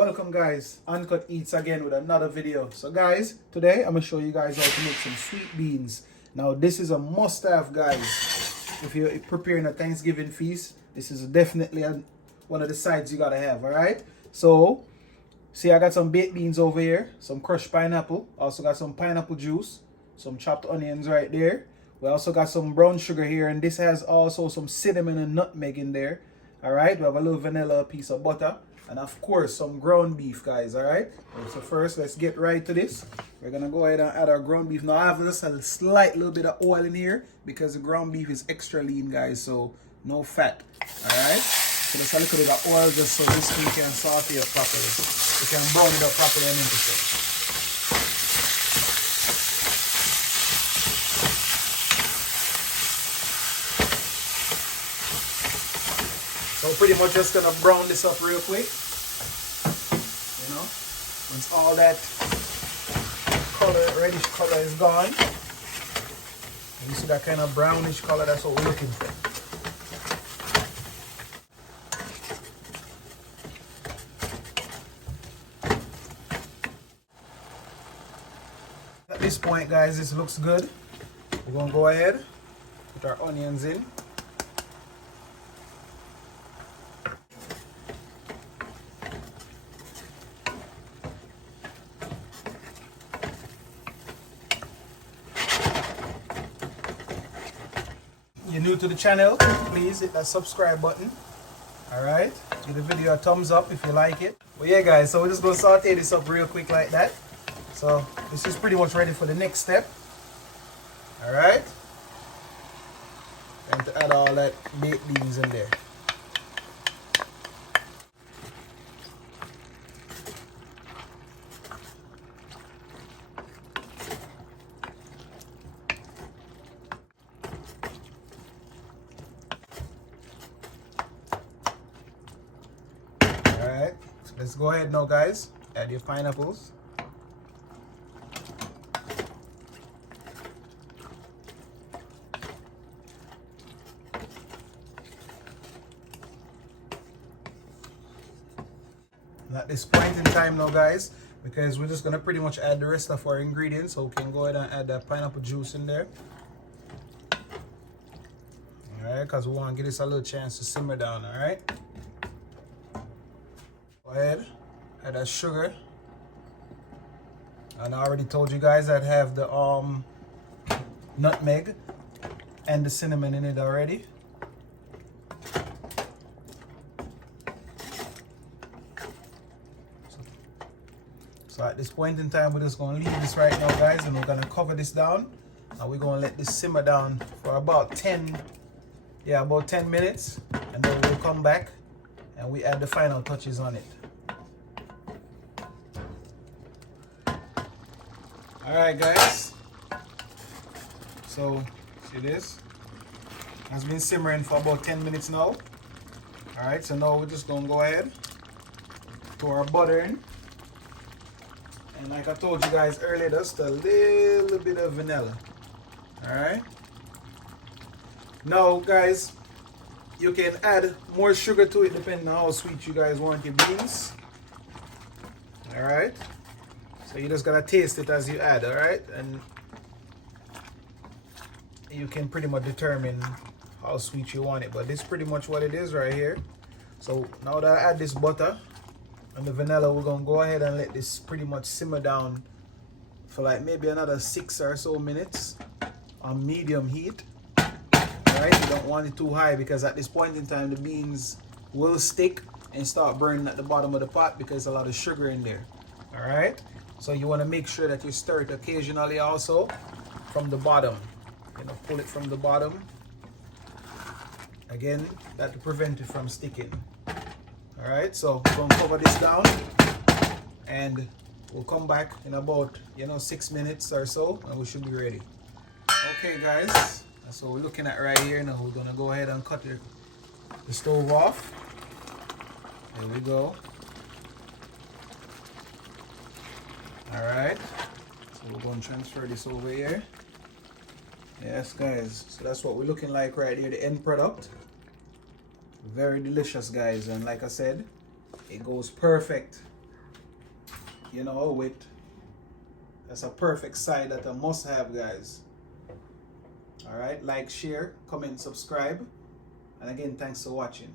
Welcome guys, Uncut Eats again with another video. So guys, today I'm going to show you guys how to make some sweet beans. Now this is a must-have guys. If you're preparing a Thanksgiving feast, this is definitely one of the sides you gotta have, alright? So, see I got some baked beans over here, some crushed pineapple, also got some pineapple juice, some chopped onions right there. We also got some brown sugar here, and this has also some cinnamon and nutmeg in there. Alright, we have a little vanilla, piece of butter, and of course some ground beef guys, alright? So first let's get right to this. We're gonna go ahead and add our ground beef. Now I have just a slight little bit of oil in here because the ground beef is extra lean guys, so no fat. Alright? So just a little bit of oil just so this thing can saute it properly. We can brown it up properly and interesting. So pretty much just gonna brown this up real quick. You know, once all that color, reddish color is gone, you see that kind of brownish color, that's what we're looking for. At this point guys, this looks good. We're gonna go ahead, put our onions in. You're new to the channel, please hit that subscribe button. Alright, give the video a thumbs up if you like it. Well yeah guys, so we're just going to saute this up real quick like that. So this is pretty much ready for the next step. Alright, and to add all that baked beans in there. Alright, so let's go ahead now guys, add your pineapples. And at this point in time now guys, because we're just going to pretty much add the rest of our ingredients, so we can go ahead and add that pineapple juice in there. Alright, because we want to give this a little chance to simmer down, alright? Go ahead, add that sugar. And I already told you guys I'd have the nutmeg and the cinnamon in it already. So at this point in time, we're just going to leave this right now guys, and we're going to cover this down. And we're going to let this simmer down for about 10 minutes, and then we'll come back and we add the final touches on it. Alright guys, so see this has been simmering for about 10 minutes now. Alright, so now we're just going to go ahead, pour our butter in, and like I told you guys earlier, just a little bit of vanilla. Alright, now guys, you can add more sugar to it depending on how sweet you guys want your beans. Alright, so you just gotta taste it as you add, alright? And you can pretty much determine how sweet you want it, but this is pretty much what it is right here. So now that I add this butter and the vanilla, we're gonna go ahead and let this pretty much simmer down for like maybe another 6 or so minutes on medium heat. Alright, you don't want it too high because at this point in time the beans will stick and start burning at the bottom of the pot because there's a lot of sugar in there. Alright, so you want to make sure that you stir it occasionally also from the bottom. You know, pull it from the bottom. Again, that to prevent it from sticking. Alright, so we're going to cover this down and we'll come back in about 6 minutes or so and we should be ready. Okay guys, that's what we're looking at right here. Now we're going to go ahead and cut the stove off. There we go. Alright, so we're going to transfer this over here. Yes guys, so that's what we're looking like right here, the end product. Very delicious guys, and like I said, it goes perfect you know, with that's a perfect side that I must have, guys. All right, like, share, comment, subscribe, and again, thanks for watching.